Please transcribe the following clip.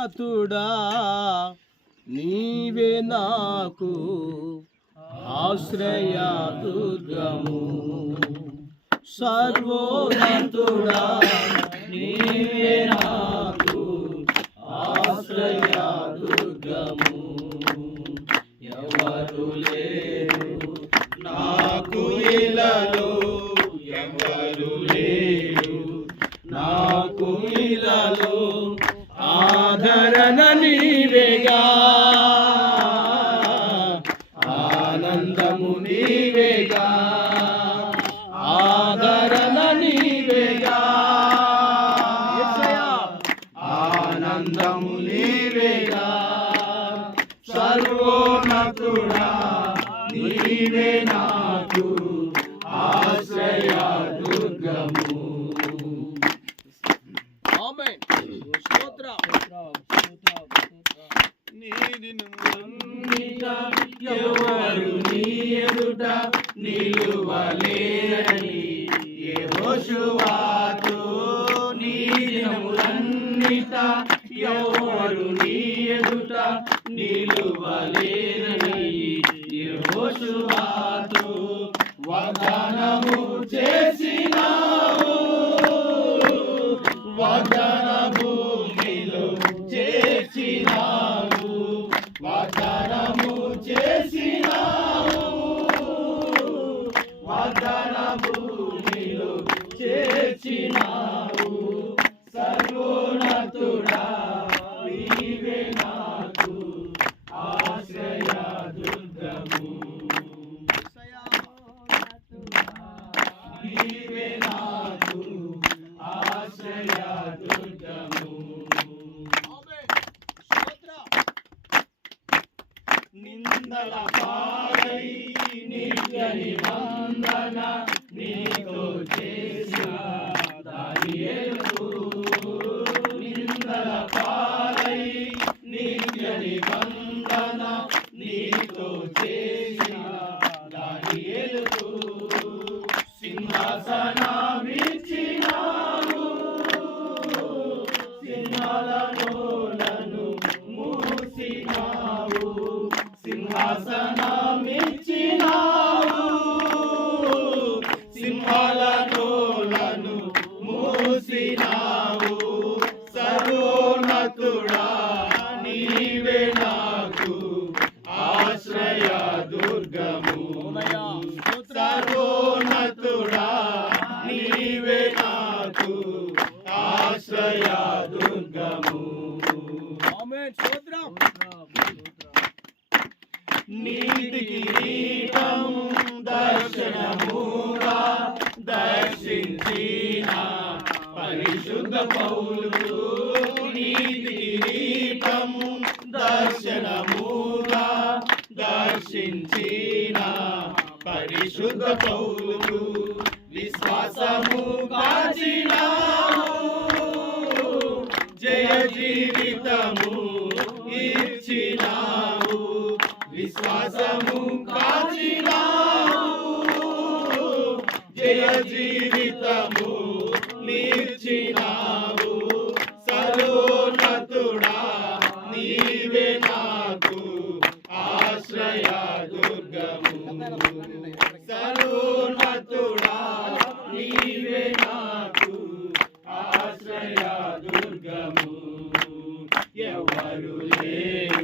నాథుడా నీవే నాకు ఆశ్రయ దుర్గము, సర్వోన్నతుడా నీవే నాకు ఆశ్రయ దుర్గము. ఎవరు లేరు నాకు ఇలలో, ఎవరు లేరు నాకు ఇలలో, ఆదరణ నీవేగా, ఆనందము నీవేగా, ఆదరణ నీవేగా, ఆనందము నీవేగా, సర్వోన్నతుడా నీవే నాకు ఆశ్రయ దుర్గము. ఆమేన్. స్తోత్రం. ఎవరు నీ ఎదుట నిలువలేరని యెహోషువతో నీ దినములన్నిట, ఎవరు నీ ఎదుట నిలువలేరని యెహోషువతో వాగ్దానము చేసినావు, వాగ్దాన భూమిలో చేసినావు, వాగ్దానము చేసినావు, వాగ్దాన భూమిలో చేసినావు, సర్వోన్నతుడా నీవే నాకు ఆశ్రయ దుర్గము, నీవే నాకు ఆశ్రయ దుర్గము. నిందల పాలై నిత్య నిబంధన నీతో చేసిన దానియేలుకు, నిందల పాలై నిత్య నిబంధన నీతో చేసిన దానియేలుకు, సింహాసనమిచ్చినావు, సింహాల నోలను మూసినావు, సింహాసనమిచ్చినావు, సింహాల నోలను మూసినావు, సర్వోన్నతుడా నీవే నాకు ఆశ్రయ దుర్గము, సర్వోన్నతుడా నీవే నాకు ఆశ్రయ దుర్గము. ఆమేన్. స్తోత్రం. నీతి కిరీటము దర్శనముగా దర్శించిన పరిశుద్ధ పౌలుకు, నీతి కిరీటము దర్శనముగా దర్శించిన పరిశుద్ధ పౌలుకు, విశ్వాసము కాచినావు, జయ జీవితము ఇచ్చినావు, విశ్వాసము కాచినావు, జయ జీవితము నిచ్చినావు, సర్వోన్నతుడా నీవే నాకు ఆశ్రయ దుర్గము, సర్వోన్నతుడా నీవే నాకు ఆశ్రయ దుర్గము. ఎవరు లేరు